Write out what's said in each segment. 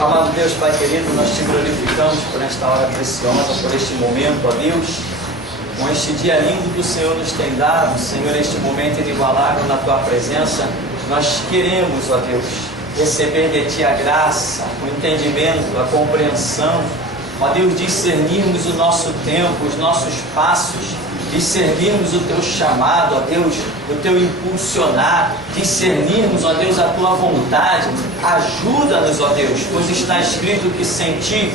Amado Deus, Pai querido, nós te glorificamos por esta hora preciosa, por este momento, ó Deus, com este dia lindo que o Senhor nos tem dado, Senhor, este momento inigualável na Tua presença. Nós queremos, ó Deus, receber de Ti a graça, o entendimento, a compreensão, ó Deus, discernirmos o nosso tempo, os nossos passos, discernirmos o Teu chamado, ó Deus, o Teu impulsionar, discernirmos, ó Deus, a Tua vontade. Ajuda-nos, ó Deus, pois está escrito que sem Ti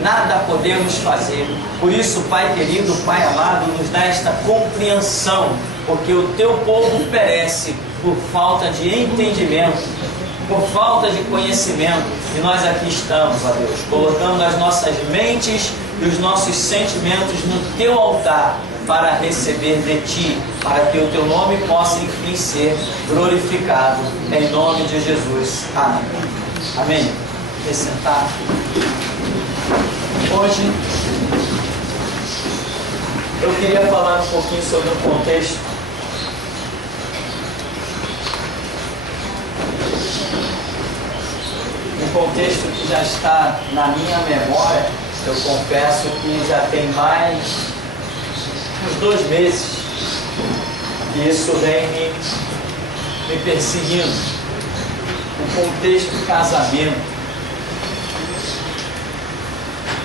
nada podemos fazer. Por isso, Pai querido, Pai amado, nos dá esta compreensão, porque o Teu povo perece por falta de entendimento, por falta de conhecimento, e nós aqui estamos, ó Deus, colocando as nossas mentes e os nossos sentimentos no Teu altar, para receber de Ti, para que o Teu nome possa enfim ser glorificado, em nome de Jesus. Amém. Amém. Vem sentar. Hoje eu queria falar um pouquinho sobre um contexto que já está na minha memória. Eu confesso que já tem mais uns 2 meses que isso vem me perseguindo. O contexto casamento.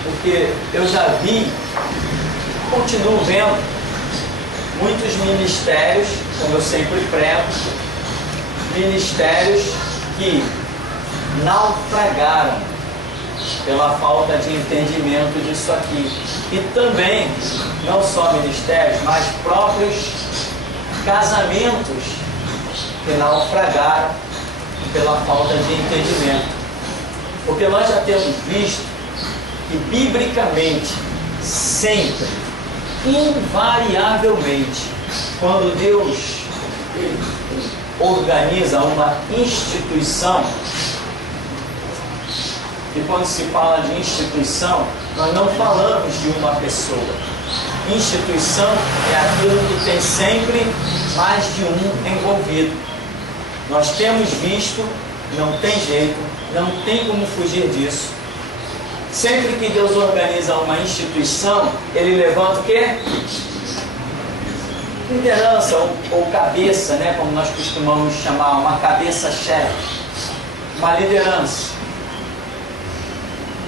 Porque eu já vi, continuo vendo, muitos ministérios, como eu sempre prego, ministérios que naufragaram pela falta de entendimento disso aqui. E também, não só ministérios, mas próprios casamentos que naufragaram pela falta de entendimento. Porque nós já temos visto que, biblicamente, sempre, invariavelmente, quando Deus organiza uma instituição, e quando se fala de instituição, nós não falamos de uma pessoa. Instituição é aquilo que tem sempre mais de um envolvido. Nós temos visto, não tem jeito, não tem como fugir disso. Sempre que Deus organiza uma instituição, Ele levanta o quê? Liderança ou cabeça, né? Como nós costumamos chamar, uma cabeça-chefe, uma liderança.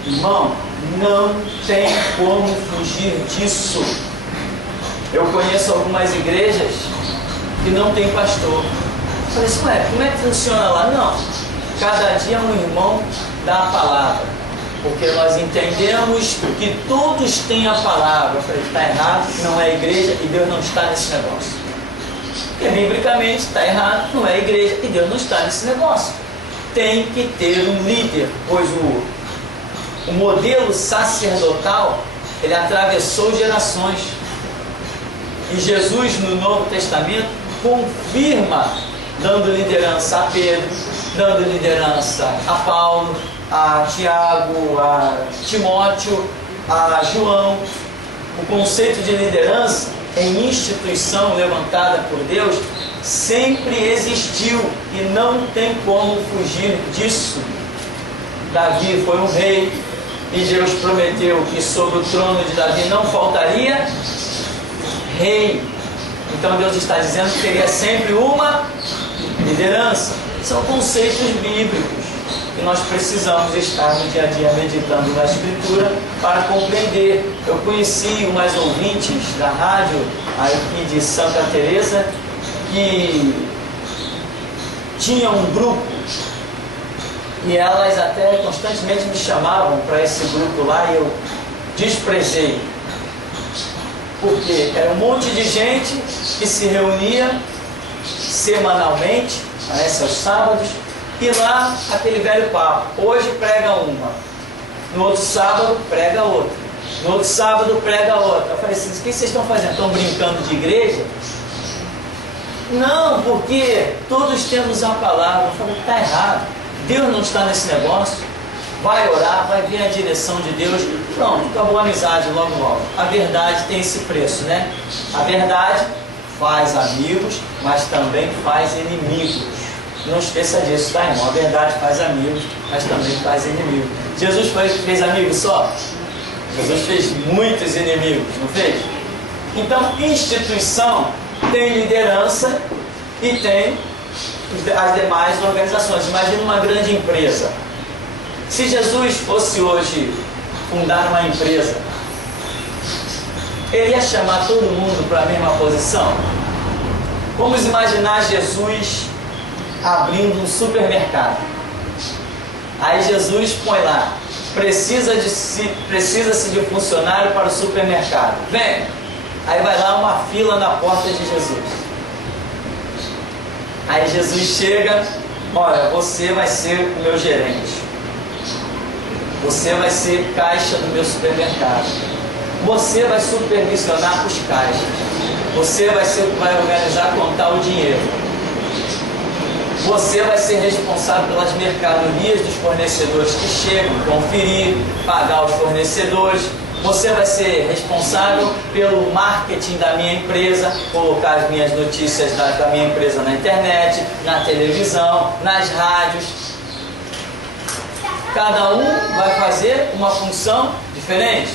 Irmão, não tem como fugir disso. Eu conheço algumas igrejas que não tem pastor. Eu falei assim, ué, como é que funciona lá? Não, cada dia um irmão dá a palavra, porque nós entendemos que todos têm a palavra. Eu falei, está errado, não é igreja e Deus não está nesse negócio. Porque biblicamente está errado, não é igreja e Deus não está nesse negócio. Tem que ter um líder, pois o modelo sacerdotal, ele atravessou gerações. E Jesus, no Novo Testamento, confirma, dando liderança a Pedro, dando liderança a Paulo, a Tiago, a Timóteo, a João. O conceito de liderança em instituição levantada por Deus sempre existiu e não tem como fugir disso. Davi foi um rei, e Deus prometeu que sobre o trono de Davi não faltaria rei. Então Deus está dizendo que teria sempre uma liderança. São conceitos bíblicos que nós precisamos estar no dia a dia meditando na Escritura para compreender. Eu conheci umas ouvintes da rádio aqui de Santa Teresa que tinham um grupo, e elas até constantemente me chamavam para esse grupo lá, e eu desprezei. Porque era um monte de gente que se reunia semanalmente, parece aos sábados, e lá aquele velho papo. Hoje prega uma, no outro sábado prega outra, no outro sábado prega outra. Eu falei assim, o que vocês estão fazendo? Estão brincando de igreja? Não, porque todos temos a palavra. Eu falei, está errado. Deus não está nesse negócio. Vai orar, vai vir a direção de Deus. Pronto, acabou a amizade logo logo. A verdade tem esse preço, né? A verdade faz amigos, mas também faz inimigos. Não esqueça disso, tá, irmão? A verdade faz amigos, mas também faz inimigos. Jesus fez amigos só? Jesus fez muitos inimigos, não fez? Então, instituição tem liderança e tem as demais organizações. Imagina uma grande empresa. Se Jesus fosse hoje fundar uma empresa, ele ia chamar todo mundo para a mesma posição? Vamos imaginar Jesus abrindo um supermercado. Aí Jesus põe lá, precisa-se de funcionário para o supermercado. Vem! Aí vai lá uma fila na porta de Jesus. Aí Jesus chega, olha, você vai ser o meu gerente. Você vai ser caixa do meu supermercado. Você vai supervisionar os caixas. Você vai ser o que vai organizar, contar o dinheiro. Você vai ser responsável pelas mercadorias dos fornecedores que chegam, conferir, pagar os fornecedores. Você vai ser responsável pelo marketing da minha empresa, colocar as minhas notícias da minha empresa na internet, na televisão, nas rádios. Cada um vai fazer uma função diferente.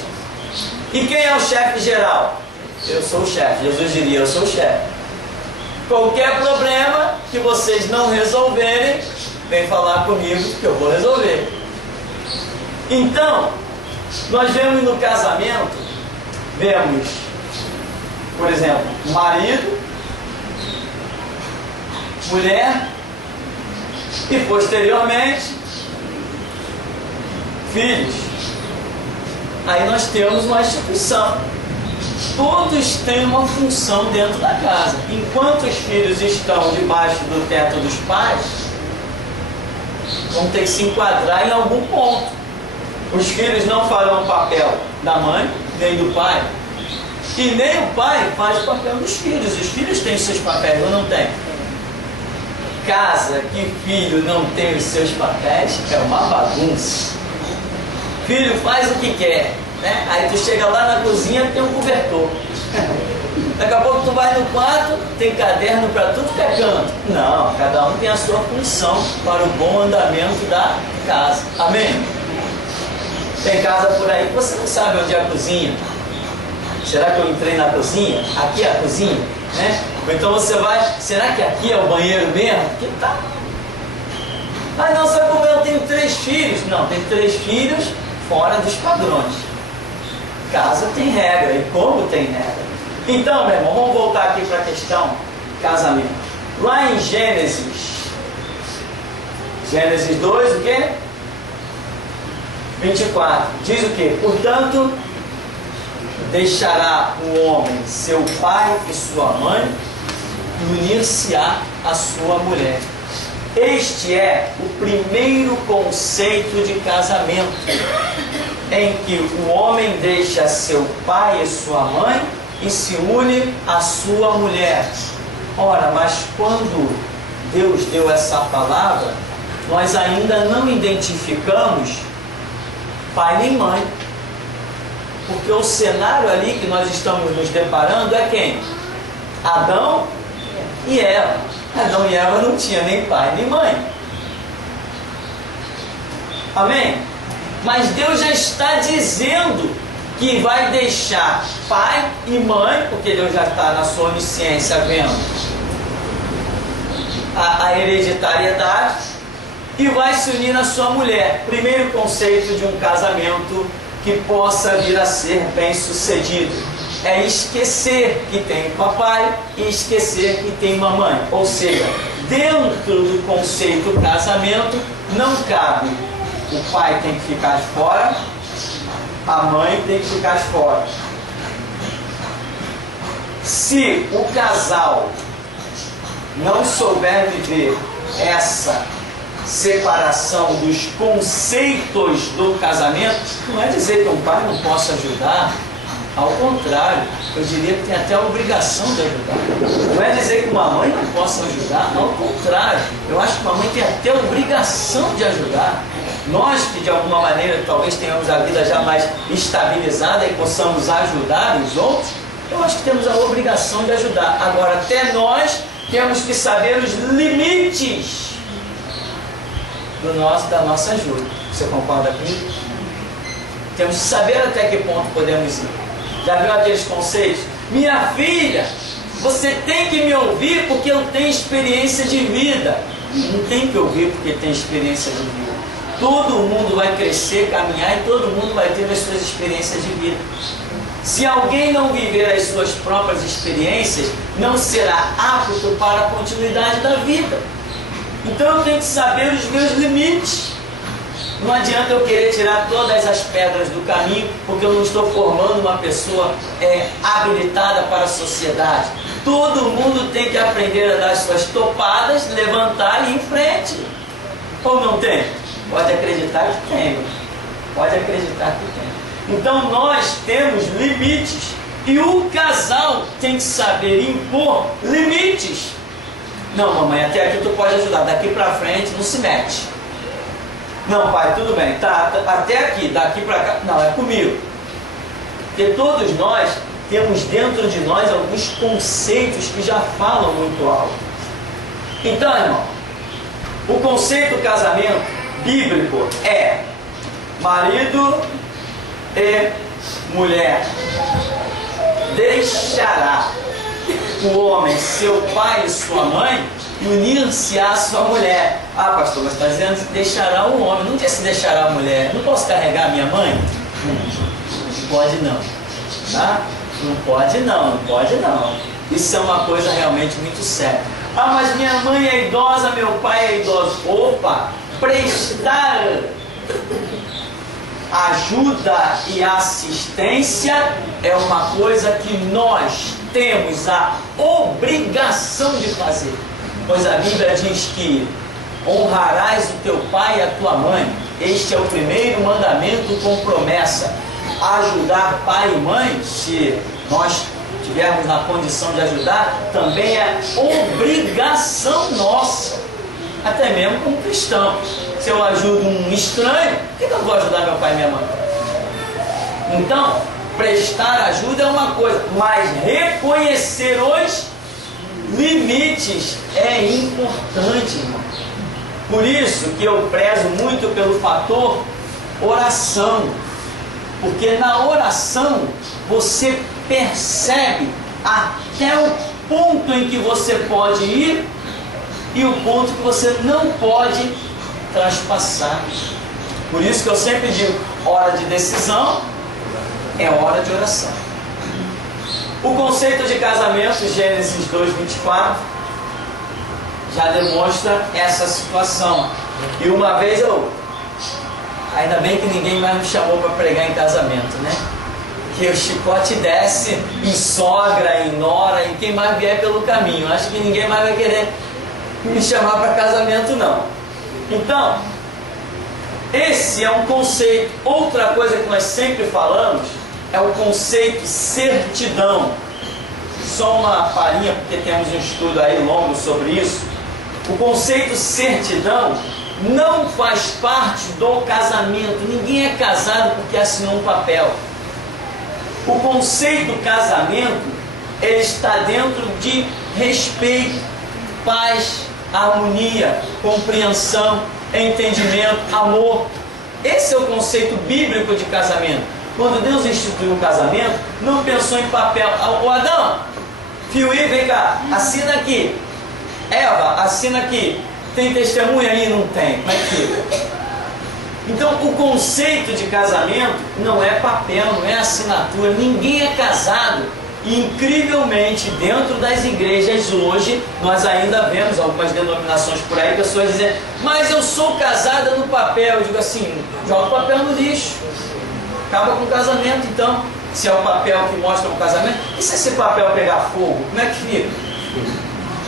E quem é o chefe geral? Eu sou o chefe. Jesus diria, eu sou o chefe. Qualquer problema que vocês não resolverem, vem falar comigo que eu vou resolver. Então, nós vemos no casamento, vemos, por exemplo, marido, mulher e posteriormente filhos. Aí nós temos uma instituição. Todos têm uma função dentro da casa. Enquanto os filhos estão debaixo do teto dos pais, vão ter que se enquadrar em algum ponto. Os filhos não farão o papel da mãe, nem do pai. E nem o pai faz o papel dos filhos. Os filhos têm os seus papéis, ou não tem? Casa que filho não tem os seus papéis é uma bagunça. Filho faz o que quer, né? Aí tu chega lá na cozinha, tem um cobertor. Daqui a pouco tu vai no quarto, tem caderno para tudo que é canto. Não, cada um tem a sua função para o bom andamento da casa. Amém? Tem casa por aí que você não sabe onde é a cozinha. Será que eu entrei na cozinha? Aqui é a cozinha, né? Ou então você vai, será que aqui é o banheiro mesmo? Que tá? Ah, não, sabe como eu tenho 3 filhos? Não, tem 3 filhos fora dos padrões. Casa tem regra, e como tem regra. Então, meu irmão, vamos voltar aqui para a questão casamento. Lá em Gênesis 2, o quê? 24, diz o quê? Portanto, deixará o homem seu pai e sua mãe e unir-se-á à sua mulher. Este é o primeiro conceito de casamento, em que o homem deixa seu pai e sua mãe e se une à sua mulher. Ora, mas quando Deus deu essa palavra, nós ainda não identificamos pai nem mãe. Porque o cenário ali que nós estamos nos deparando é quem? Adão e Eva. Adão e Eva não tinham nem pai nem mãe. Amém? Mas Deus já está dizendo que vai deixar pai e mãe, porque Deus já está na sua onisciência vendo a hereditariedade, e vai se unir à sua mulher. Primeiro conceito de um casamento que possa vir a ser bem sucedido é esquecer que tem papai e esquecer que tem mamãe. Ou seja, dentro do conceito casamento não cabe o pai tem que ficar de fora, a mãe tem que ficar de fora. Se o casal não souber viver essa separação dos conceitos do casamento, não é dizer que um pai não possa ajudar, ao contrário, eu diria que tem até a obrigação de ajudar. Não é dizer que uma mãe não possa ajudar, ao contrário, eu acho que uma mãe tem até a obrigação de ajudar. Nós que de alguma maneira talvez tenhamos a vida já mais estabilizada e possamos ajudar os outros, eu acho que temos a obrigação de ajudar. Agora, até nós temos que saber os limites da nossa ajuda. Você concorda comigo? Temos que saber até que ponto podemos ir. Já viu aqueles conceitos? Minha filha, você tem que me ouvir porque eu tenho experiência de vida. Não tem que ouvir porque tem experiência de vida. Todo mundo vai crescer, caminhar e todo mundo vai ter as suas experiências de vida. Se alguém não viver as suas próprias experiências, não será apto para a continuidade da vida. Então eu tenho que saber os meus limites. Não adianta eu querer tirar todas as pedras do caminho, porque eu não estou formando uma pessoa habilitada para a sociedade. Todo mundo tem que aprender a dar as suas topadas, levantar e ir em frente. Ou não tem? Pode acreditar que tem. Pode acreditar que tem. Então nós temos limites e o casal tem que saber impor limites. Não, mamãe, até aqui tu pode ajudar, daqui para frente não se mete. Não, pai, tudo bem, tá, até aqui, daqui para cá, não, é comigo. Porque todos nós temos dentro de nós alguns conceitos que já falam muito alto. Então, irmão, o conceito do casamento bíblico é marido e mulher. Deixará o homem, seu pai e sua mãe, e unir-se à sua mulher. Ah, pastor, mas está dizendo que deixará o homem. Não disse deixará a mulher. Não posso carregar a minha mãe? Não pode não. Tá? Não pode não, não pode não. Isso é uma coisa realmente muito séria. Ah, mas minha mãe é idosa, meu pai é idoso. Opa! Prestar ajuda e assistência é uma coisa que nós temos a obrigação de fazer. Pois a Bíblia diz que honrarás o teu pai e a tua mãe. Este é o primeiro mandamento com promessa. Ajudar pai e mãe, se nós tivermos na condição de ajudar, também é obrigação nossa. Até mesmo como cristão. Se eu ajudo um estranho, por que eu vou ajudar meu pai e minha mãe? Então, prestar ajuda é uma coisa, mas reconhecer os limites é importante, irmão. Por isso que eu prezo muito pelo fator oração. Porque na oração você percebe até o ponto em que você pode ir e o ponto que você não pode traspassar. Por isso que eu sempre digo, hora de decisão é hora de oração. O conceito de casamento, Gênesis 2:24, já demonstra essa situação. E uma vez ainda bem que ninguém mais me chamou para pregar em casamento, né? Que o chicote desce em sogra, em nora, em quem mais vier pelo caminho. Acho que ninguém mais vai querer me chamar para casamento, não. Então, esse é um conceito. Outra coisa que nós sempre falamos é o conceito certidão. Só uma palhinha, porque temos um estudo aí longo sobre isso. O conceito certidão não faz parte do casamento. Ninguém é casado porque assinou um papel. O conceito casamento, ele está dentro de respeito, paz, harmonia, compreensão, entendimento, amor. Esse é o conceito bíblico de casamento. Quando Deus instituiu o casamento, não pensou em papel. Ô Adão, Fiuí, vem cá, assina aqui. Eva, assina aqui. Tem testemunha aí? Não tem. Como é que fica? Então, o conceito de casamento não é papel, não é assinatura. Ninguém é casado. E, incrivelmente, dentro das igrejas hoje, nós ainda vemos algumas denominações por aí, pessoas dizendo, mas eu sou casada no papel. Eu digo assim, joga o papel no lixo. Acaba com o casamento, então. Se é o papel que mostra o casamento. E se esse papel pegar fogo, como é que fica?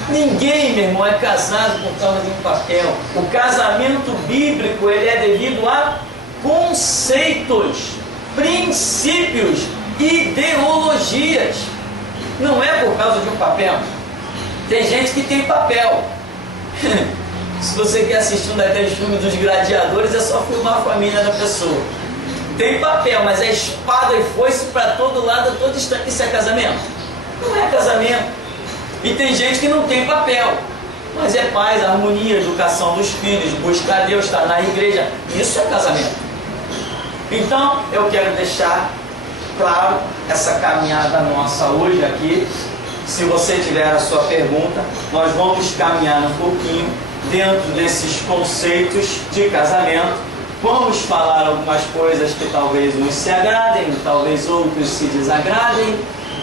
Ninguém, meu irmão, é casado por causa de um papel. O casamento bíblico, ele é devido a conceitos, princípios, ideologias. Não é por causa de um papel. Tem gente que tem papel. Se você quer assistir um daqueles filmes dos gladiadores, é só filmar a família da pessoa. Tem papel, mas é espada e foice para todo lado, a todo instante. Isso é casamento? Não é casamento. E tem gente que não tem papel. Mas é paz, harmonia, educação dos filhos, buscar Deus, estar na igreja. Isso é casamento. Então, eu quero deixar claro essa caminhada nossa hoje aqui. Se você tiver a sua pergunta, nós vamos caminhar um pouquinho dentro desses conceitos de casamento. Vamos falar algumas coisas que talvez uns se agradem, talvez outros se desagradem,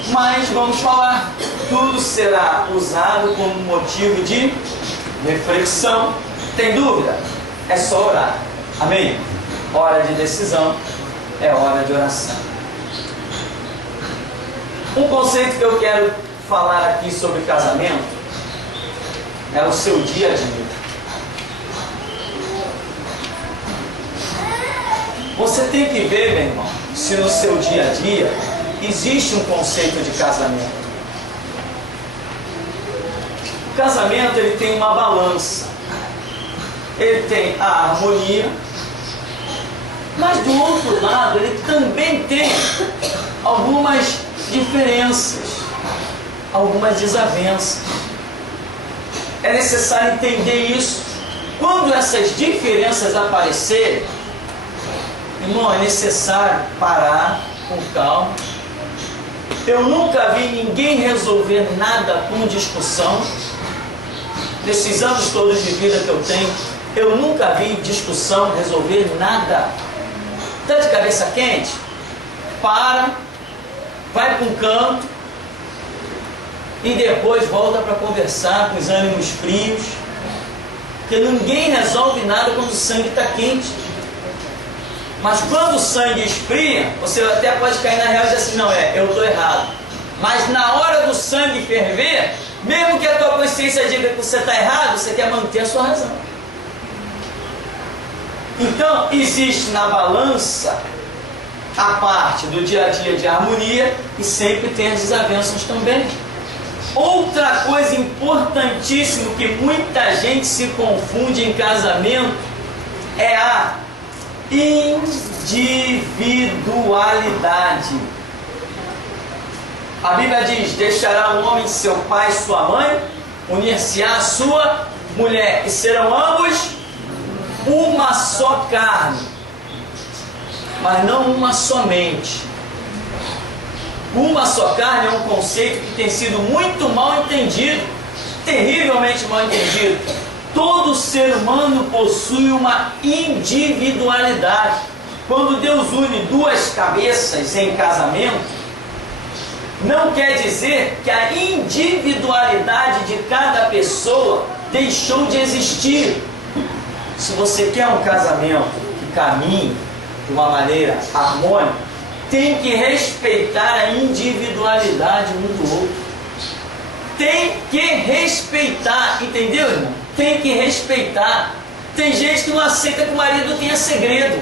mas vamos falar. Tudo será usado como motivo de reflexão. Tem dúvida? É só orar. Amém? Hora de decisão é hora de oração. Um conceito que eu quero falar aqui sobre casamento é o seu dia a dia. Você tem que ver, meu irmão, se no seu dia a dia existe um conceito de casamento. O casamento, ele tem uma balança. Ele tem a harmonia, mas do outro lado ele também tem algumas diferenças, algumas desavenças. É necessário entender isso. Quando essas diferenças aparecerem, irmão, é necessário parar com calma. Eu nunca vi ninguém resolver nada com discussão. Nesses anos todos de vida que eu tenho, eu nunca vi discussão resolver nada. Está de cabeça quente? Para, vai para um canto e depois volta para conversar com os ânimos frios. Porque ninguém resolve nada quando o sangue está quente. Mas quando o sangue esfria, você até pode cair na real e dizer assim, não, eu estou errado. Mas na hora do sangue ferver, mesmo que a tua consciência diga que você está errado, você quer manter a sua razão. Então, existe na balança a parte do dia a dia de harmonia e sempre tem as desavenças também. Outra coisa importantíssima que muita gente se confunde em casamento é a individualidade. A Bíblia diz: deixará o homem seu pai e sua mãe, unir-se-á a sua mulher, e serão ambos uma só carne, mas não uma somente. Uma só carne é um conceito que tem sido muito mal entendido, terrivelmente mal entendido. Todo ser humano possui uma individualidade. Quando Deus une duas cabeças em casamento, não quer dizer que a individualidade de cada pessoa deixou de existir. Se você quer um casamento que caminhe de uma maneira harmônica, tem que respeitar a individualidade um do outro. Tem que respeitar, entendeu, irmão? Tem que respeitar. Tem gente que não aceita que o marido tenha segredo.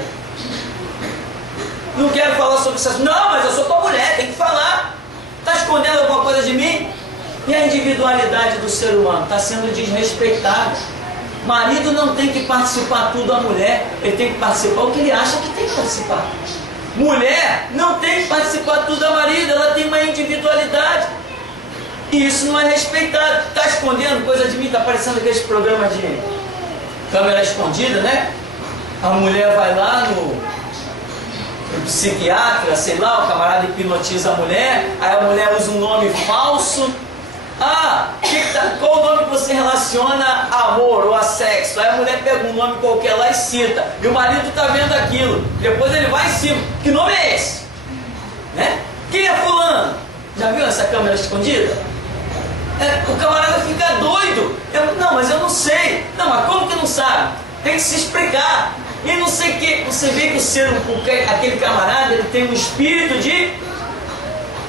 Não quero falar sobre isso. Não, mas eu sou tua mulher, tem que falar. Está escondendo alguma coisa de mim? E a individualidade do ser humano está sendo desrespeitada. Marido não tem que participar tudo da mulher, ele tem que participar o que ele acha que tem que participar. Mulher não tem que participar tudo da marido, ela tem uma individualidade. E isso não é respeitado. Está escondendo coisa de mim, está aparecendo aqueles programas de câmera escondida, né? A mulher vai lá no psiquiatra, sei lá, o camarada hipnotiza a mulher, aí a mulher usa um nome falso. Qual o nome que você relaciona a amor ou a sexo? Aí a mulher pega um nome qualquer lá e cita, e o marido está vendo aquilo, depois ele vai em cima, que nome é esse? Né? Quem é fulano? Já viu essa câmera escondida? O camarada fica doido. Não, mas eu não sei. Não, mas como que não sabe? Tem que se explicar. E não sei o que. Você vê que aquele camarada, ele tem um espírito de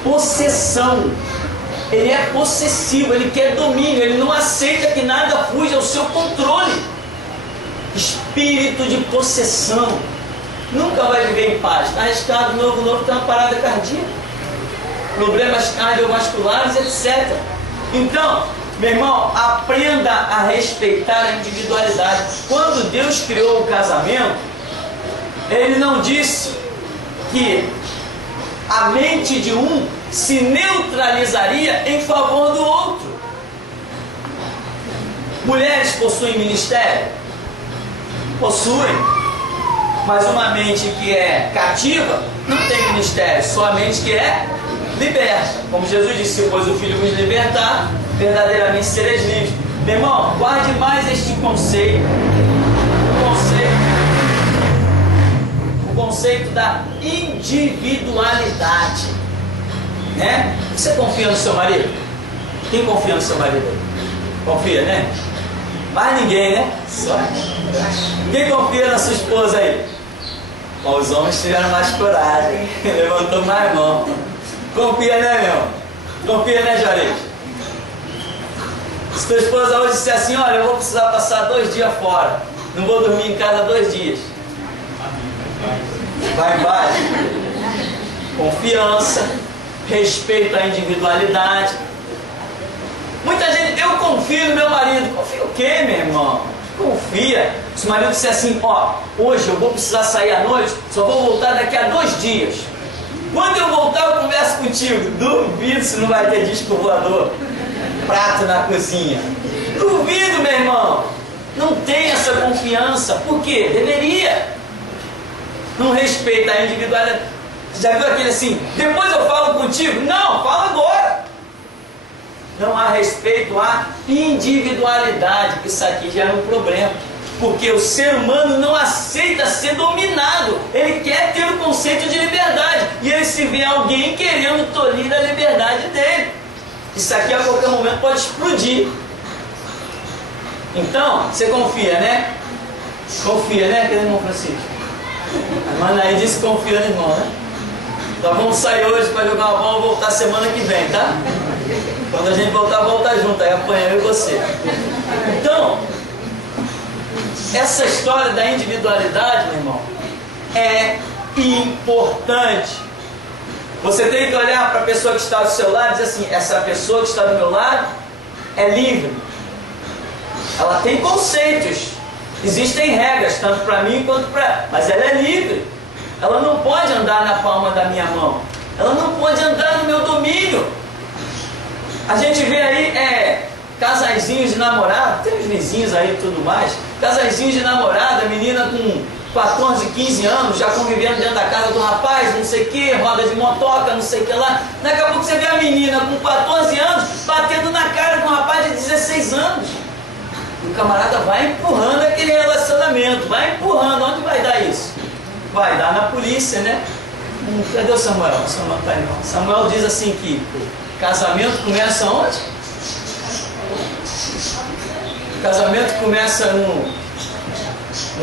possessão. Ele é possessivo, ele quer domínio, ele não aceita que nada fuja ao seu controle. Espírito de possessão. Nunca vai viver em paz. Está arriscado, novo tem uma parada cardíaca, problemas cardiovasculares, etc. Então, meu irmão, aprenda a respeitar a individualidade. Quando Deus criou o casamento, Ele não disse que a mente de um se neutralizaria em favor do outro. Mulheres possuem ministério? Possuem. Mas uma mente que é cativa não tem ministério, só a mente que é liberta. Como Jesus disse, pois o Filho vos libertar, verdadeiramente sereis livres. Meu irmão, guarde mais este conceito. O conceito da individualidade. Né? Você confia no seu marido? Quem confia no seu marido? Confia, né? Mais ninguém, né? Só. Quem confia na sua esposa aí? Bom, os homens tiveram mais coragem. Levantou mais mão. Confia, né, meu? Confia, né, Juarez? Se tua esposa hoje disser assim, olha, eu vou precisar passar 2 dias fora, não vou dormir em casa 2 dias. Vai embaixo. Confiança, respeito à individualidade. Muita gente, eu confio no meu marido. Confia o quê, meu irmão? Confia. Se o marido disser assim, ó, hoje eu vou precisar sair à noite, só vou voltar daqui a 2 dias. Quando eu voltar eu converso contigo. Duvido se não vai ter disco voador, prato na cozinha. Duvido, meu irmão. Não tem essa confiança. Por quê? Deveria. Não respeita a individualidade. Já viu aquele assim, depois eu falo contigo? Não, fala agora. Não há respeito à individualidade, que isso aqui já é um problema. Porque o ser humano não aceita ser dominado. Ele quer ter o conceito de liberdade. E ele se vê alguém querendo tolir a liberdade dele. Isso aqui a qualquer momento pode explodir. Então, você confia, né? Confia, né, querido irmão Francisco? A irmã Naí disse que confia no irmão, né? Então vamos sair hoje para jogar uma bola e voltar semana que vem, tá? Quando a gente voltar, volta junto. Aí apanha eu e você. Então, essa história da individualidade, meu irmão, é importante. Você tem que olhar para a pessoa que está do seu lado e dizer assim, essa pessoa que está do meu lado é livre. Ela tem conceitos. Existem regras, tanto para mim quanto para ela. Mas ela é livre. Ela não pode andar na palma da minha mão. Ela não pode andar no meu domínio. A gente vê aí casaizinhos de namorado, tem os vizinhos aí e tudo mais, casaizinhos de namorada, menina com 14, 15 anos, já convivendo dentro da casa do rapaz, não sei o que, roda de motoca, não sei o que lá. Daqui a pouco você vê a menina com 14 anos batendo na cara com um rapaz de 16 anos. E o camarada vai empurrando aquele relacionamento, vai empurrando. Onde vai dar isso? Vai dar na polícia, né? Cadê o Samuel? O Samuel tá aí, não. Samuel diz assim que casamento começa onde? O casamento começa no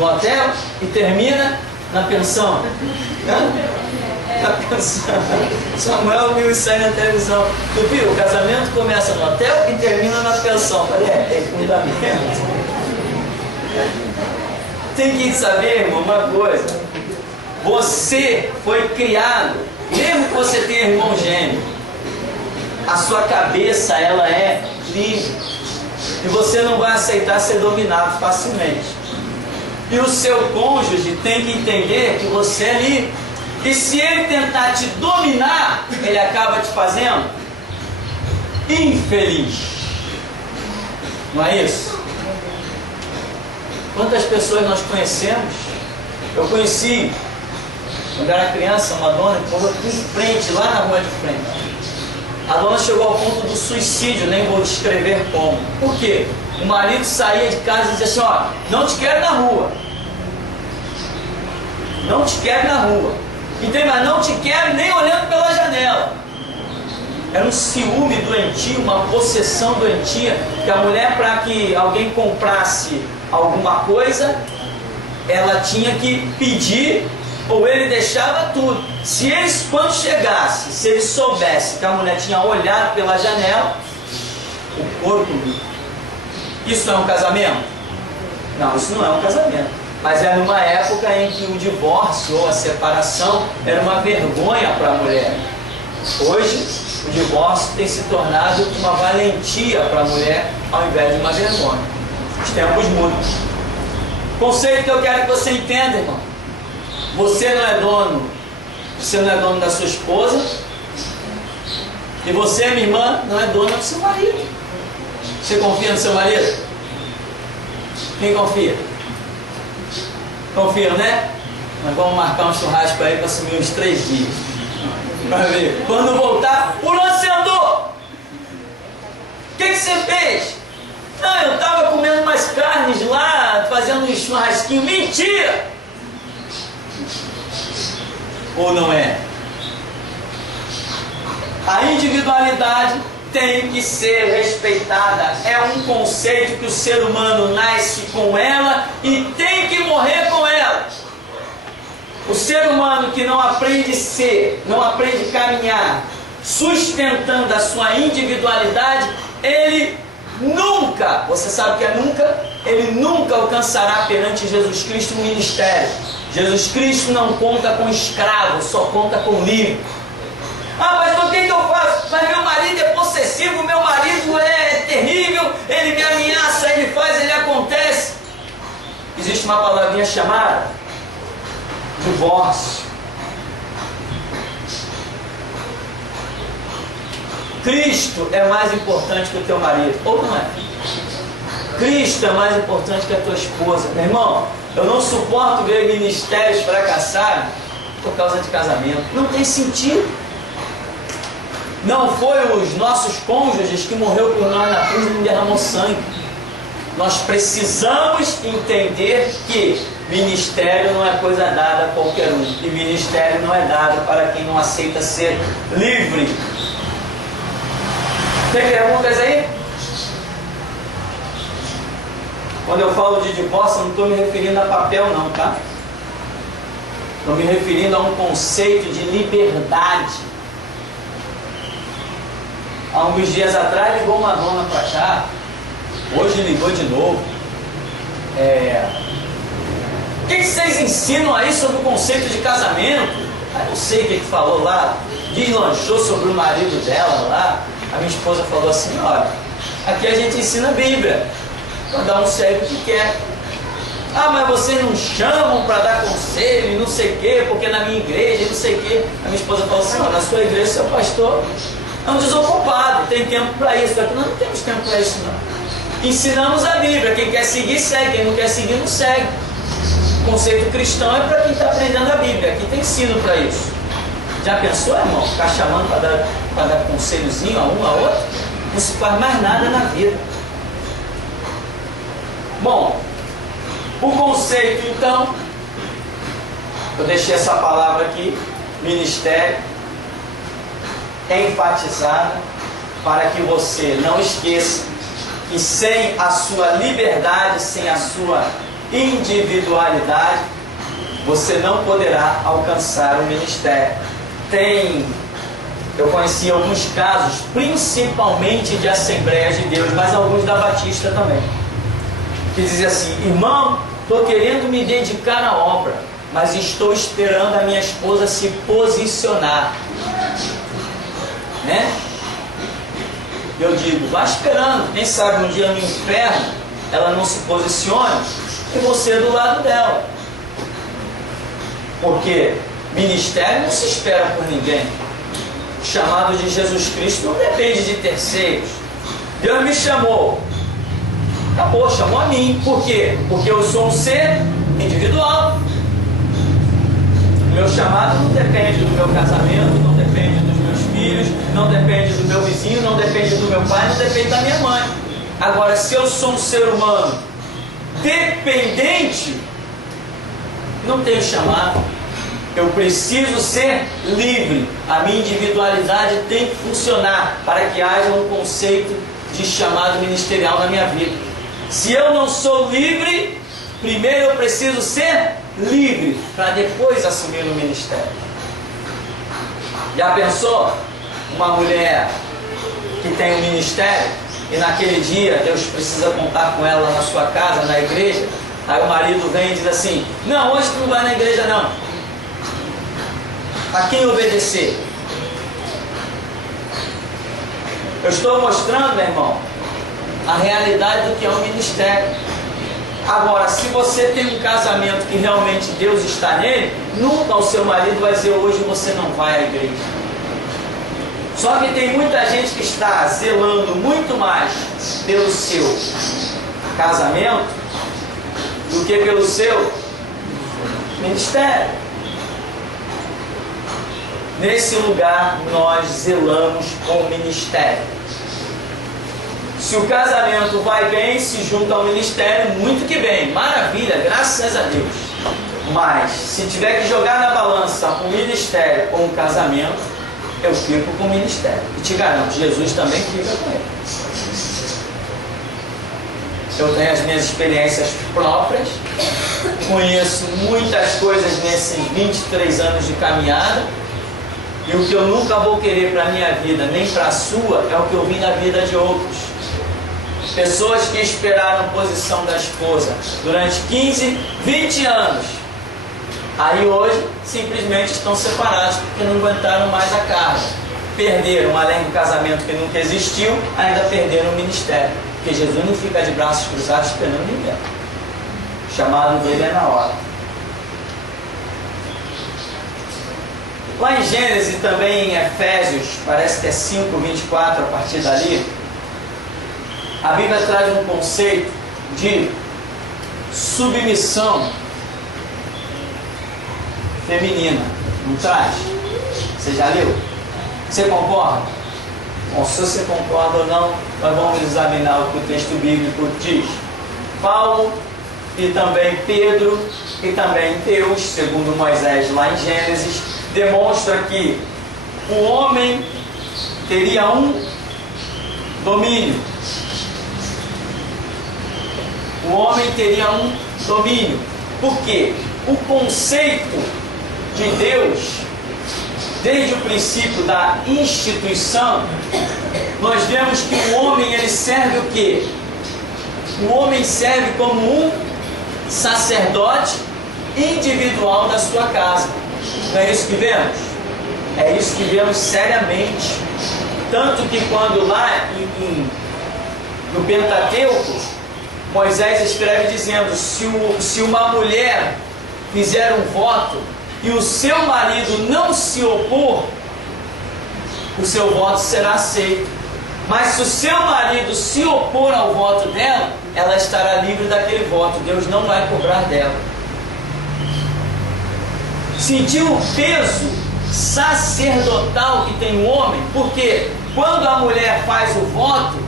hotel e termina na pensão. Na pensão. Samuel viu isso aí na televisão. Tu viu? O casamento começa no hotel e termina na pensão. Falei, tem fundamento. Tem que saber, irmão, uma coisa. Você foi criado, mesmo que você tenha irmão gêmeo, a sua cabeça, ela é livre. E você não vai aceitar ser dominado facilmente. E o seu cônjuge tem que entender que você é livre. E se ele tentar te dominar, ele acaba te fazendo infeliz. Não é isso? Quantas pessoas nós conhecemos? Eu conheci, quando era criança, uma dona que morou aqui em frente, lá na rua de frente. A dona chegou ao ponto do suicídio, nem vou descrever como. Por quê? O marido saía de casa e dizia assim, ó, não te quero na rua. Não te quero na rua. E tem mais, não te quero nem olhando pela janela. Era um ciúme doentio, uma possessão doentia, que a mulher, para que alguém comprasse alguma coisa, ela tinha que pedir, ou ele deixava tudo. Se eles, quando chegasse, se ele soubesse que a mulher tinha olhado pela janela, o corpo, isso não é um casamento? Não, isso não é um casamento. Mas é numa época em que o divórcio ou a separação era uma vergonha para a mulher. Hoje, o divórcio tem se tornado uma valentia para a mulher, ao invés de uma vergonha. Os tempos mudam. Conceito que eu quero que você entenda, irmão. Você não é dono da sua esposa, e você, minha irmã, não é dona do seu marido. Você confia no seu marido? Quem confia? Confiam, né? Nós vamos marcar um churrasco aí para assumir uns 3 dias. Para ver. Quando voltar, por onde você andou? O que você fez? Não, eu estava comendo umas carnes lá, fazendo um churrasquinho. Mentira! Ou não é? A individualidade tem que ser respeitada. É um conceito que o ser humano nasce com ela e tem que morrer com ela. O ser humano que não aprende a ser, não aprende a caminhar, sustentando a sua individualidade, ele nunca, você sabe o que é nunca? Ele nunca alcançará perante Jesus Cristo um ministério. Jesus Cristo não conta com escravo, só conta com livre. Ah, mas o que eu faço? Mas meu marido é possessivo, meu marido é terrível, ele me ameaça, ele faz, ele acontece. Existe uma palavrinha chamada divórcio. Cristo é mais importante que o teu marido, ou não é? Cristo é mais importante que a tua esposa. Meu irmão, eu não suporto ver ministérios fracassarem por causa de casamento. Não tem sentido. Não foi os nossos cônjuges que morreu por nós na cruz e não derramou sangue. Nós precisamos entender que ministério não é coisa dada a qualquer um. E ministério não é dado para quem não aceita ser livre. Tem perguntas aí? Quando eu falo de divórcio, eu não estou me referindo a papel não, tá? Estou me referindo a um conceito de liberdade. Há uns dias atrás ligou uma dona para cá, hoje ligou de novo. O que vocês ensinam aí sobre o conceito de casamento? Eu não sei o que falou lá, deslanchou sobre o marido dela lá. A minha esposa falou assim, olha, aqui a gente ensina a Bíblia, cada um segue o que quer. Ah, mas vocês não chamam para dar conselho e não sei o quê, porque na minha igreja não sei o quê. A minha esposa falou assim, olha, na sua igreja seu pastor é um desocupado, tem tempo para isso. Nós não temos tempo para isso não. Ensinamos a Bíblia, quem quer seguir segue, quem não quer seguir não segue. O conceito cristão é para quem está aprendendo a Bíblia, aqui tem ensino para isso. Já pensou, irmão, ficar chamando para dar conselhozinho a um, a outro? Não se faz mais nada na vida. Bom, o conceito então, eu deixei essa palavra aqui, ministério, enfatizada, para que você não esqueça que sem a sua liberdade, sem a sua individualidade, você não poderá alcançar o ministério. Eu conheci alguns casos, principalmente de Assembleias de Deus, mas alguns da Batista também, que dizia assim, irmão, estou querendo me dedicar à obra, mas estou esperando a minha esposa se posicionar. Né? Eu digo, vá esperando, quem sabe um dia no inferno ela não se posicione e você do lado dela. Porque ministério não se espera por ninguém. O chamado de Jesus Cristo não depende de terceiros. Deus me chamou, acabou, chamou a mim. Por quê? Porque eu sou um ser individual. O meu chamado não depende do meu casamento, não depende dos meus filhos, não depende do meu vizinho, não depende do meu pai, não depende da minha mãe. Agora, se eu sou um ser humano dependente, não tenho chamado. Eu preciso ser livre. A minha individualidade tem que funcionar para que haja um conceito de chamado ministerial na minha vida. Se eu não sou livre, primeiro eu preciso ser livre para depois assumir o ministério. Já pensou? Uma mulher que tem um ministério e naquele dia Deus precisa contar com ela na sua casa, na igreja. Aí o marido vem e diz assim, não, hoje tu não vai na igreja não. A quem obedecer? Eu estou mostrando, meu irmão, a realidade do que é o ministério. Agora, se você tem um casamento que realmente Deus está nele, nunca o seu marido vai dizer, hoje você não vai à igreja. Só que tem muita gente que está zelando muito mais pelo seu casamento do que pelo seu ministério. Nesse lugar nós zelamos com o ministério. Se o casamento vai bem, se junta ao ministério, muito que bem, maravilha, graças a Deus. Mas se tiver que jogar na balança o ministério ou o casamento, eu fico com o ministério. E te garanto, Jesus também fica com ele. Eu tenho as minhas experiências próprias, conheço muitas coisas nesses 23 anos de caminhada, e o que eu nunca vou querer para a minha vida, nem para a sua, é o que eu vi na vida de outros. Pessoas que esperaram posição da esposa durante 15, 20 anos, aí hoje simplesmente estão separados porque não aguentaram mais a carga. Perderam, além do casamento que nunca existiu, ainda perderam o ministério. Porque Jesus não fica de braços cruzados esperando ninguém. O chamado dele é na hora. Lá em Gênesis, também em Efésios, parece que é 5, 24, a partir dali, a Bíblia traz um conceito de submissão feminina. Não traz? Você já leu? Você concorda? Bom, se você concorda ou não, nós vamos examinar o que o texto bíblico diz. Paulo e também Pedro e também Deus, segundo Moisés lá em Gênesis, demonstra que o homem teria um domínio. O homem teria um domínio. Por quê? O conceito de Deus, desde o princípio da instituição, nós vemos que o homem ele serve o quê? O homem serve como um sacerdote individual da sua casa. Não é isso que vemos? É isso que vemos seriamente. Tanto que quando lá no Pentateuco, Moisés escreve dizendo, se uma mulher fizer um voto e o seu marido não se opor, o seu voto será aceito. Mas se o seu marido se opor ao voto dela, ela estará livre daquele voto. Deus não vai cobrar dela. Sentiu o peso sacerdotal que tem o homem? Porque quando a mulher faz o voto,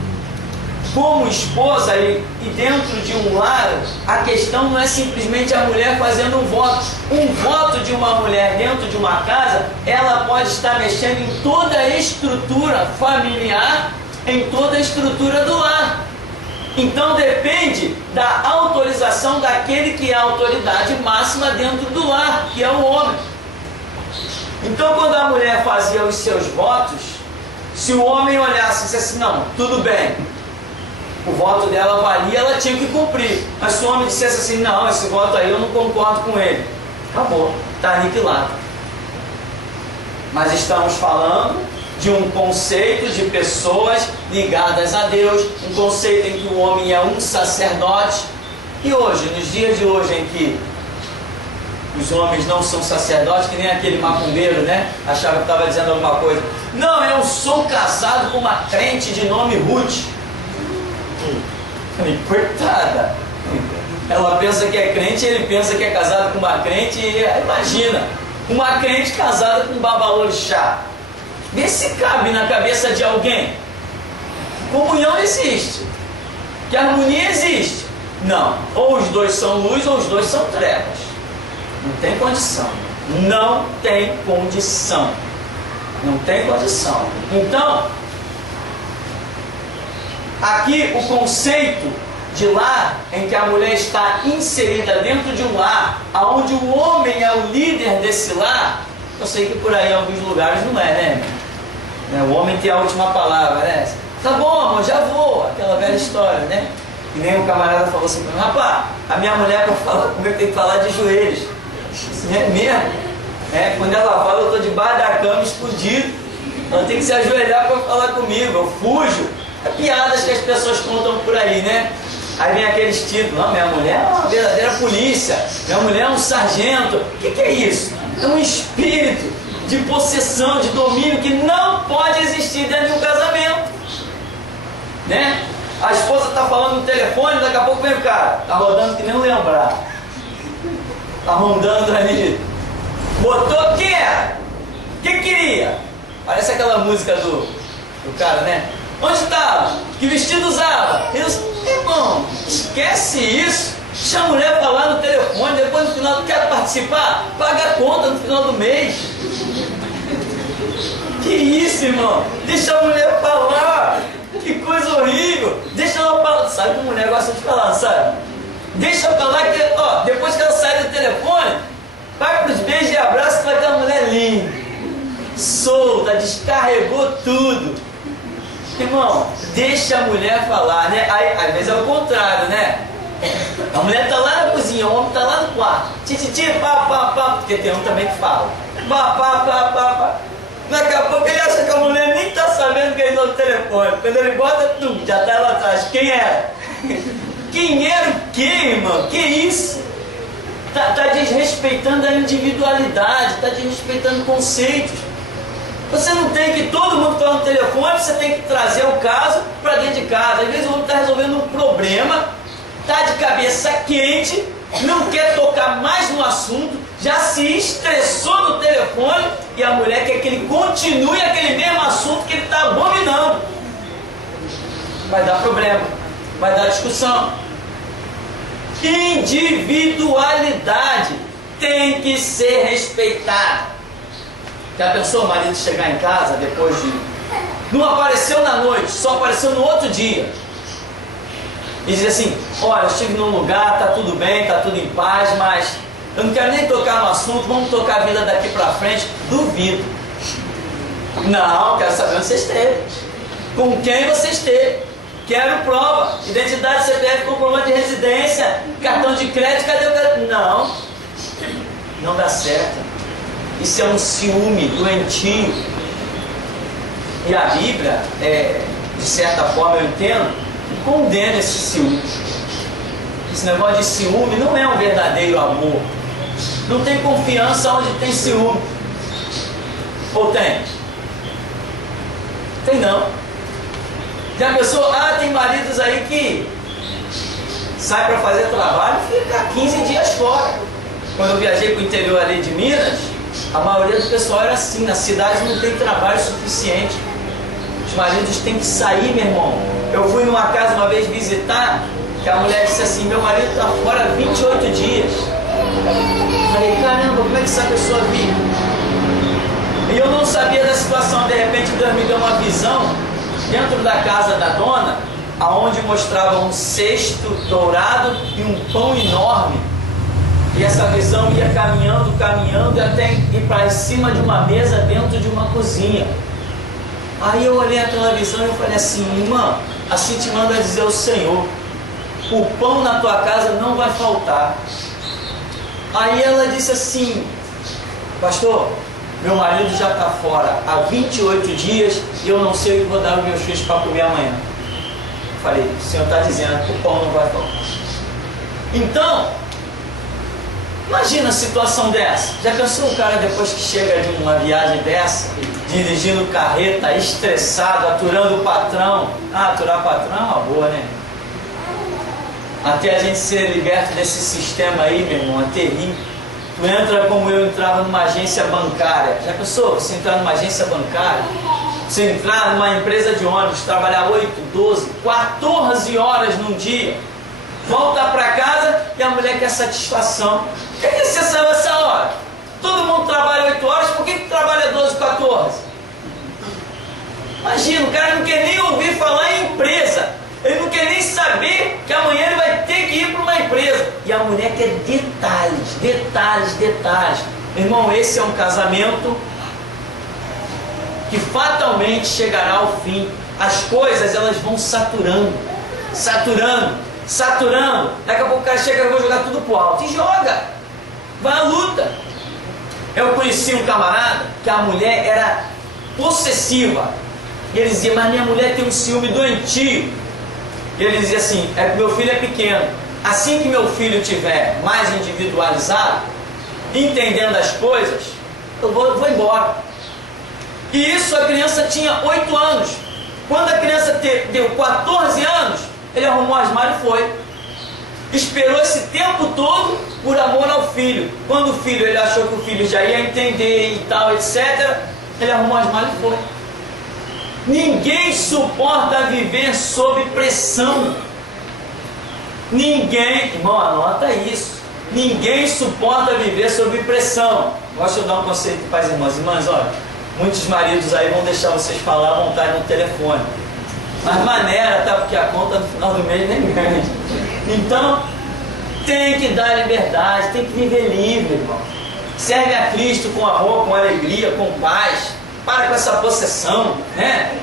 como esposa e dentro de um lar, a questão não é simplesmente a mulher fazendo um voto. Um voto de uma mulher dentro de uma casa, ela pode estar mexendo em toda a estrutura familiar, em toda a estrutura do lar. Então depende da autorização daquele que é a autoridade máxima dentro do lar, que é o homem. Então quando a mulher fazia os seus votos, se o homem olhasse e disse assim, não, tudo bem, o voto dela valia, ela tinha que cumprir. Mas se o homem dissesse assim, não, esse voto aí eu não concordo com ele, acabou, está aniquilado. Mas estamos falando de um conceito de pessoas ligadas a Deus, um conceito em que o homem é um sacerdote. E hoje, nos dias de hoje em que os homens não são sacerdotes, que nem aquele macumbeiro, né? Achava que estava dizendo alguma coisa. Não, eu sou casado com uma crente de nome Ruth. Coitada, ela pensa que é crente, ele pensa que é casado com uma crente, e imagina, uma crente casada com um babalorixá. Vê se cabe na cabeça de alguém. Comunhão existe, que harmonia existe. Não, ou os dois são luz ou os dois são trevas. Não tem condição. Não tem condição. Não tem condição. Então, aqui o conceito de lar, em que a mulher está inserida dentro de um lar, onde o homem é o líder desse lar, eu sei que por aí em alguns lugares não é, né? O homem tem a última palavra, né? Tá bom, amor, já vou, aquela velha história, né? E nem o camarada falou assim, rapaz, a minha mulher para falar comigo tem que falar de joelhos. É mesmo? Quando ela fala, eu estou debaixo da cama explodido, ela tem que se ajoelhar para falar comigo, eu fujo. É piadas que as pessoas contam por aí, né? Aí vem aqueles títulos, não, minha mulher é uma verdadeira polícia, minha mulher é um sargento. O que é isso? É um espírito de possessão, de domínio que não pode existir dentro de um casamento, né? A esposa está falando no telefone, daqui a pouco vem o cara. Está rodando que nem um lembrar. Está rondando ali. Botou, quem era? Quem queria? Parece aquela música do cara, né? Onde estava? Que vestido usava? Irmão, esquece isso. Deixa a mulher falar no telefone, depois no final, quer participar? Paga a conta no final do mês. Que isso, irmão? Deixa a mulher falar. Que coisa horrível. Deixa ela falar. Sabe que a mulher gosta de falar, sabe? Deixa falar que, ó, depois que ela sai do telefone, vai para os beijos e abraços com aquela mulher linda, solta, descarregou tudo. Irmão, deixa a mulher falar, né? Aí, às vezes é o contrário, né? A mulher está lá na cozinha, o homem está lá no quarto. Tititi, pá, pá, pá, porque tem um também que fala. Pá, pá, pá, pá, pá. Daqui a pouco ele acha que a mulher nem está sabendo que ele está no telefone. Quando ele bota tudo, já está lá atrás. Quem era? Quem era o quê, irmão? Que isso? Está desrespeitando a individualidade, está desrespeitando conceitos. Você não tem que todo mundo falar no telefone, você tem que trazer o caso para dentro de casa. Às vezes o outro está resolvendo um problema, está de cabeça quente, não quer tocar mais no assunto, já se estressou no telefone e a mulher quer que ele continue aquele mesmo assunto que ele está abominando. Vai dar problema, vai dar discussão. Individualidade tem que ser respeitada. Já pensou o marido chegar em casa depois de... Não apareceu na noite, só apareceu no outro dia. E dizer assim, olha, eu estive num lugar, está tudo bem, está tudo em paz, mas eu não quero nem tocar no assunto, vamos tocar a vida daqui para frente. Duvido. Não, quero saber onde você esteve. Com quem você esteve. Quero prova. Identidade, CPF, comprovante de residência, cartão de crédito, cadê o cara? Não. Não dá certo. Isso é um ciúme doentio. E a Bíblia, de certa forma eu entendo, condena esse ciúme. Esse negócio de ciúme não é um verdadeiro amor. Não tem confiança onde tem ciúme. Ou tem? Tem não. Já pensou? Tem maridos aí que sai para fazer trabalho e fica 15 dias fora. Quando eu viajei para o interior ali de Minas, a maioria do pessoal era assim, na cidade não tem trabalho suficiente. Os maridos têm que sair, meu irmão. Eu fui numa casa uma vez visitar, que a mulher disse assim, meu marido está fora 28 dias. Falei, caramba, como é que essa pessoa vive? E eu não sabia da situação, de repente Deus me deu uma visão, dentro da casa da dona, aonde mostrava um cesto dourado e um pão enorme. E essa visão ia caminhando, caminhando, até ir para cima de uma mesa dentro de uma cozinha. Aí eu olhei aquela visão e eu falei assim, irmã, assim te manda dizer o Senhor, o pão na tua casa não vai faltar. Aí ela disse assim, pastor, meu marido já está fora há 28 dias e eu não sei o que vou dar aos meus filhos para comer amanhã. Falei, o Senhor está dizendo que o pão não vai faltar. Então, imagina a situação dessa. Já pensou o cara depois que chega de uma viagem dessa, dirigindo carreta, estressado, aturando o patrão? Aturar o patrão é uma boa, né? Até a gente ser liberto desse sistema aí, meu irmão, é terrível. Tu entra como eu entrava numa agência bancária. Já pensou? Você entrar numa agência bancária, você entrar numa empresa de ônibus, trabalhar 8, 12, 14 horas num dia, volta para casa e a mulher quer satisfação. Por que você saiu essa hora? Todo mundo trabalha 8 horas, por que trabalha 12, 14? Imagina, o cara não quer nem ouvir falar em empresa. Ele não quer nem saber que amanhã ele vai ter que ir para uma empresa. E a mulher quer detalhes, detalhes, detalhes. Irmão, esse é um casamento que fatalmente chegará ao fim. As coisas, elas vão saturando, saturando, saturando. Daqui a pouco o cara chega, eu vou jogar tudo pro alto. E joga. Vai à luta. Eu conheci um camarada que a mulher era possessiva. E ele dizia, mas minha mulher tem um ciúme doentio. E ele dizia assim, meu filho é pequeno. Assim que meu filho tiver mais individualizado, entendendo as coisas, eu vou embora. E isso a criança tinha 8 anos. Quando a criança deu 14 anos, Ele arrumou as malas e foi. Esperou esse tempo todo por amor ao filho. Quando o filho, ele achou que o filho já ia entender e tal, etc., ele arrumou as malas e foi. Ninguém suporta viver sob pressão. Ninguém, irmão, anota isso. Ninguém suporta viver sob pressão. Gosto de dar um conceito para as irmãs. Irmãs, olha, muitos maridos aí vão deixar vocês falar à vontade no telefone. Mas maneira, tá? Porque a conta no final do mês nem grande. Então, tem que dar liberdade, tem que viver livre, irmão. Serve a Cristo com amor, com alegria, com paz. Para com essa possessão, né?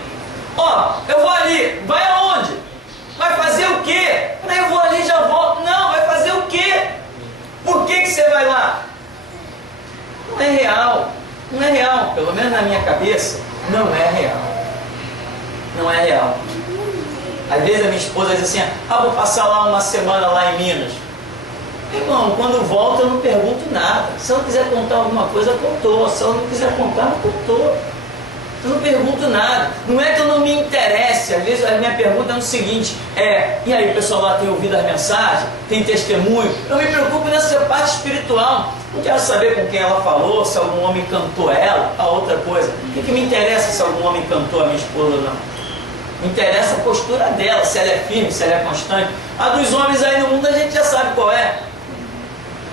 Ó, eu vou ali, vai aonde? Vai fazer o quê? Eu vou ali e já volto. Não, vai fazer o quê? Por que você vai lá? Não é real. Não é real. Pelo menos na minha cabeça, não é real. Não é real. Às vezes a minha esposa diz assim, vou passar lá uma semana lá em Minas. Irmão, quando volta eu não pergunto nada. Se ela quiser contar alguma coisa, contou. Se ela não quiser contar, não contou. Eu não pergunto nada. Não é que eu não me interesse. Às vezes a minha pergunta é o seguinte, e aí o pessoal lá tem ouvido as mensagens? Tem testemunho? Eu me preocupo nessa parte espiritual. Não quero saber com quem ela falou, se algum homem cantou ela, a outra coisa. O que me interessa se algum homem cantou a minha esposa ou não? Me interessa a postura dela, se ela é firme, se ela é constante. A dos homens aí no mundo a gente já sabe qual é.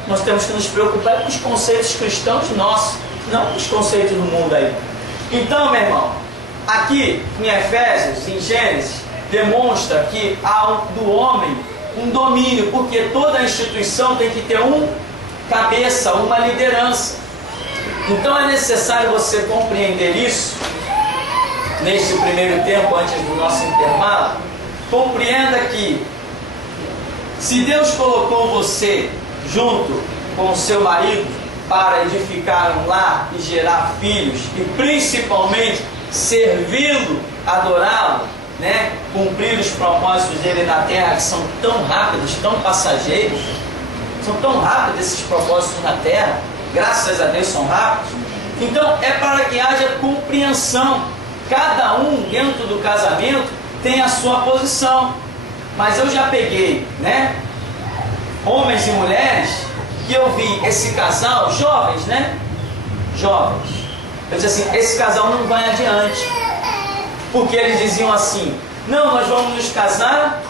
Nós temos que nos preocupar com os conceitos cristãos nossos, não com os conceitos do mundo aí. Então, meu irmão, aqui em Efésios, em Gênesis, demonstra que há do homem um domínio, porque toda instituição tem que ter um cabeça, uma liderança. Então é necessário você compreender isso, neste primeiro tempo, antes do nosso intervalo. Compreenda que, se Deus colocou você junto com o seu marido, para edificar um lar e gerar filhos, e principalmente servi-lo, adorá-lo, né? Cumprir os propósitos dele na terra, que são tão rápidos, tão passageiros, são tão rápidos esses propósitos na terra, graças a Deus são rápidos. Então é para que haja compreensão. Cada um dentro do casamento tem a sua posição. Mas eu já peguei, né, homens e mulheres, que eu vi esse casal, jovens, né? Jovens. Eu disse assim, esse casal não vai adiante. Porque eles diziam assim, não, nós vamos nos casar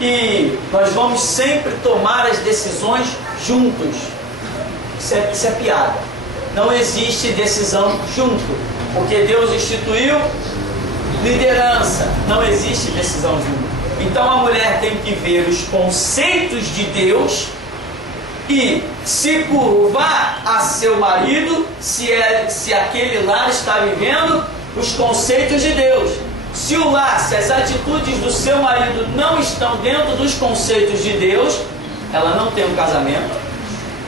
e nós vamos sempre tomar as decisões juntos. Isso é piada. Não existe decisão junto. Porque Deus instituiu liderança. Não existe decisão junto. Então a mulher tem que ver os conceitos de Deus e se curvar a seu marido, se aquele lar está vivendo os conceitos de Deus. Se o lar, se as atitudes do seu marido não estão dentro dos conceitos de Deus, ela não tem um casamento.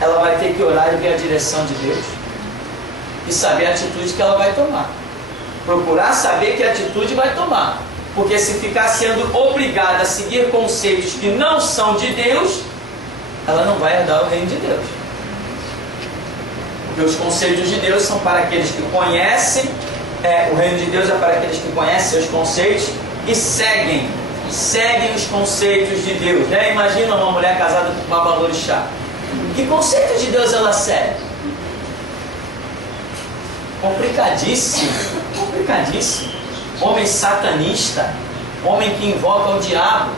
Ela vai ter que orar e ver a direção de Deus e saber a atitude que ela vai tomar. Procurar saber que atitude vai tomar. Porque se ficar sendo obrigada a seguir conceitos que não são de Deus, ela não vai herdar o reino de Deus. Porque os conceitos de Deus são para aqueles que conhecem, o reino de Deus é para aqueles que conhecem seus conceitos e seguem os conceitos de Deus, né? Imagina uma mulher casada com uma babalorixá. Que conceito de Deus ela segue? Complicadíssimo, complicadíssimo. Homem satanista, homem que invoca o diabo,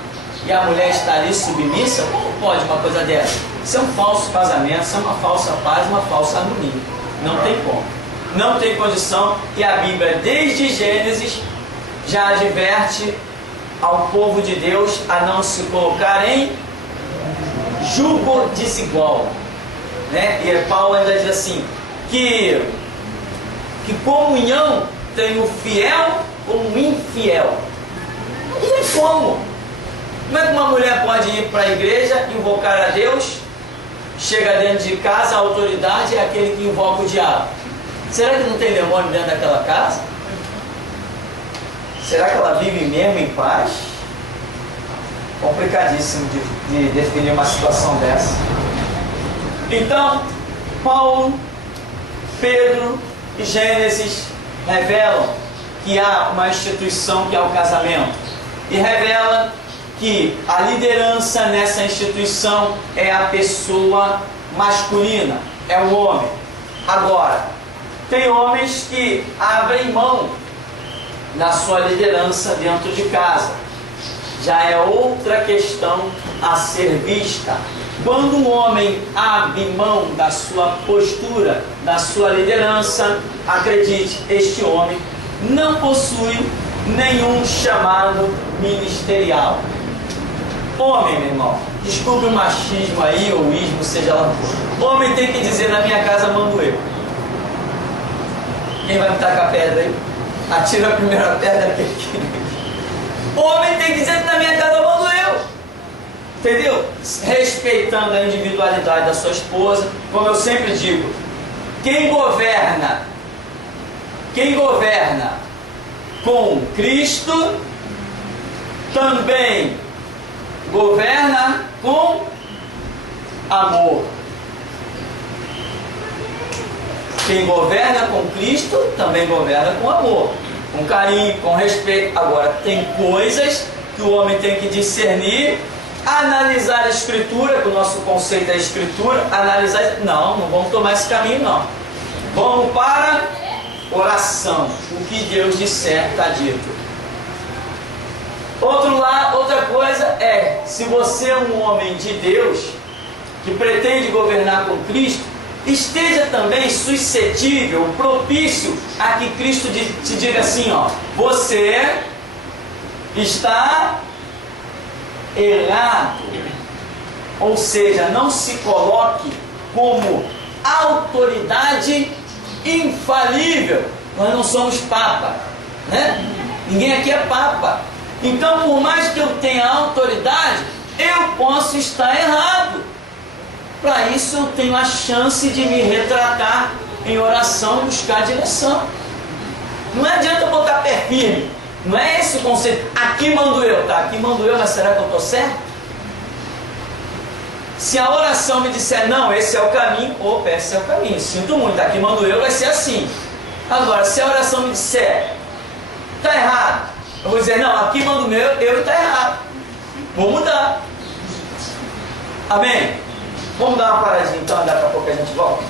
e a mulher está ali submissa. Como pode uma coisa dessa? Isso é um falso casamento, isso é uma falsa paz, uma falsa harmonia. Não tem como. Não tem condição. E a Bíblia, desde Gênesis, já adverte ao povo de Deus a não se colocar em jugo desigual, né? E Paulo ainda diz assim, que comunhão tem o fiel com o infiel. Não tem como. Como é que uma mulher pode ir para a igreja, invocar a Deus, chega dentro de casa, a autoridade é aquele que invoca o diabo? Será que não tem demônio dentro daquela casa? Será que ela vive mesmo em paz? Complicadíssimo de definir uma situação dessa. Então, Paulo, Pedro e Gênesis revelam que há uma instituição que é o casamento. E revela que a liderança nessa instituição é a pessoa masculina, é o homem. Agora, tem homens que abrem mão da sua liderança dentro de casa. Já é outra questão a ser vista. Quando um homem abre mão da sua postura, da sua liderança, acredite, este homem não possui nenhum chamado ministerial. Homem, meu irmão, desculpe o machismo aí, ou o ismo, seja lá o que for. Homem tem que dizer, na minha casa mando eu. Quem vai me tacar a pedra aí? Atira a primeira pedra aqui. Homem tem que dizer que na minha casa mando eu. Entendeu? Respeitando a individualidade da sua esposa. Como eu sempre digo, quem governa com Cristo também governa com amor. Quem governa com Cristo também governa com amor, com carinho, com respeito. Agora, tem coisas que o homem tem que discernir, analisar a Escritura, que o nosso conceito é a Escritura, analisar. Não vamos tomar esse caminho, não. Vamos para oração. O que Deus disser está dito. Outra coisa é, se você é um homem de Deus, que pretende governar com Cristo, esteja também suscetível, propício a que Cristo te diga assim, ó, você está errado. Ou seja, não se coloque como autoridade infalível. Nós não somos papa, né? Ninguém aqui é papa. Então, por mais que eu tenha autoridade, eu posso estar errado. Para isso eu tenho a chance de me retratar em oração e buscar direção. Não adianta botar pé firme. Não é esse o conceito. Aqui mando eu, tá? Aqui mando eu, mas será que eu estou certo? Se a oração me disser, não, esse é o caminho, opa, esse é o caminho. Sinto muito, aqui mando eu, vai ser assim. Agora, se a oração me disser, está errado, eu vou dizer, não, aqui mando meu, eu está errado. Vou mudar. Amém? Vamos dar uma paradinha então, daqui a pouco a gente volta.